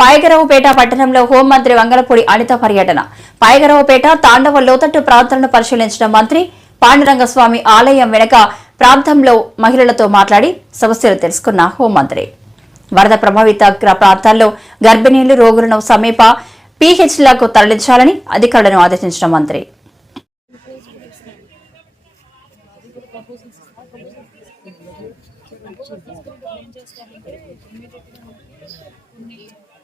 పాయగరవుపేట పట్టణంలో హోంమంత్రి వంగలపూడి అనిత పర్యటన. పాయగరవుపేట తాండవ లోతట్టు ప్రాంతాలను పరిశీలించిన మంత్రి పాండురంగస్వామి ఆలయం వెనుక ప్రాంతంలో మహిళలతో మాట్లాడి సమస్యలు తెలుసుకున్న హోంమంత్రి. వరద ప్రభావిత ప్రాంతాల్లో గర్భిణీలు రోగులను సమీప పీహెచ్లకు తరలించాలని అధికారులను ఆదేశించిన మంత్రి. ఏం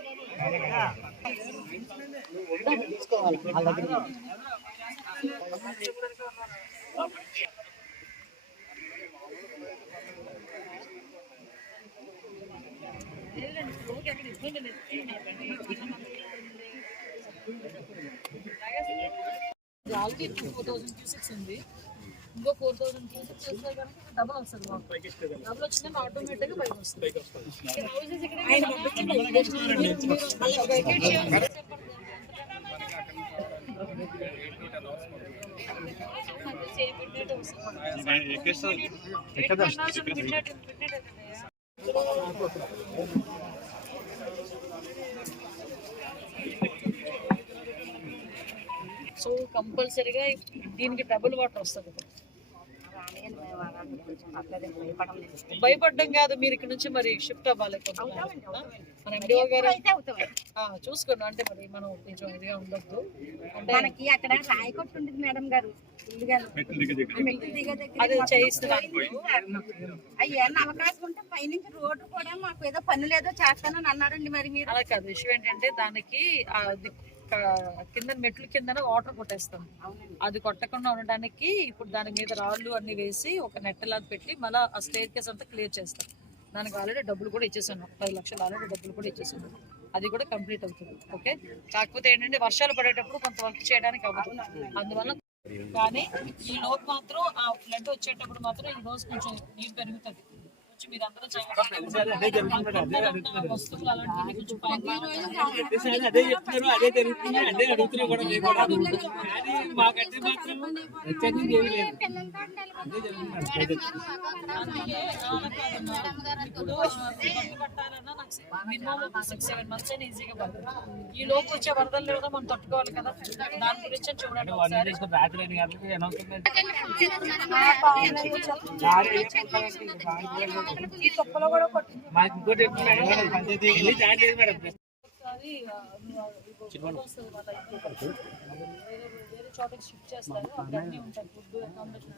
బాగున్నారయ్యా అమ్మా ఆల్రెడీ ఫోర్ థౌసండ్ క్యూసెక్స్ ఉంది. ఇంకో ఫోర్ థౌసండ్ క్యూసెక్స్ వస్తే కనుక డబుల్ వస్తుంది మాకు డబుల్ వచ్చిందంటే ఆటోమేటిక్గా పైకి వస్తుంది ఇక్కడ houses ఇక్కడ ఆయన పంపించండి. మీరు- మీరు అలా vacate చేయాలి. సేమ్ midnight వస్తుంది. Eight cars midnight- midnight అవుతుందయ్యా. So కంపల్సరీగా దీనికి డబుల్ వాటర్ వస్తుంది భయపడడం కాదు మీరు ఇక్కడ నుంచి మరి షిఫ్ట్ అవ్వాలి. మన ఎండిఓ గారు ఆ, చూసుకోండి. అంటే మరి మనం కొంచెం ఇదిగా ఉండొద్దు. అంటే మనకి అక్కడ రాయి కొట్టు ఉంటుంది మేడం గారు అది చేయిస్తున్నాను అయ్యా అవకాశం ఉంటే పైనుంచి రోడ్డు కూడా మాకు ఏదో పనులు ఏదో చేస్తానని అన్నారండి మరి మీరు. అలా కాదు. విషయం ఏంటంటే దానికి కింద మెట్ల కిందన వాటర్ కొట్టేస్తాం. అది కొట్టకుండా ఉండడానికి ఇప్పుడు దాని మీద రాళ్ళు అన్ని వేసి ఒక నెట్ లాగా పెట్టి మళ్ళీ ఆ స్టేర్ కేస్ అంతా క్లియర్ చేస్తాం. దానికి ఆల్రెడీ డబ్బులు కూడా ఇచ్చేసాను. పది లక్షలు ఆల్రెడీ డబ్బులు కూడా ఇచ్చేసాను. అది కూడా కంప్లీట్ అవుతుంది. ఓకే కాకపోతే ఏంటంటే వర్షాలు పడేటప్పుడు కొంత వర్క్ చేయడానికి అవ్వదు. అందువల్ల కానీ ఈ లోపు మాత్రం ఆ ఫ్లడ్ వచ్చేటప్పుడు మాత్రం ఈ రోజు కొంచెం నీరు పెరుగుతుంది. కొంచెం మీరు అందరూ వస్తువులు అలాంటివి కొంచెం పైకి అదే చెప్తున్నారు అదే జరుగుతుంది అదే అడుగుతున్నా కూడా మేము కూడా కానీ మాకంటే మాత్రం ప్రత్యేకంగా ఏమీ లేదు అదే జరుగుతుంది సిక్స్ సెవెన్ మంత్స్ అని ఈజీగా పడుతుంది. ఈ లోపు వచ్చే వరదలు కూడా మనం తట్టుకోవాలి కదా దాని గురించి చూడండి ఒకసారి. ఈ కూడా కొట్టింది. వేరే వేరే చోటకి షిఫ్ట్ చేస్తారు. అక్కడ అన్నీ ఉంటాయి. Food accommodation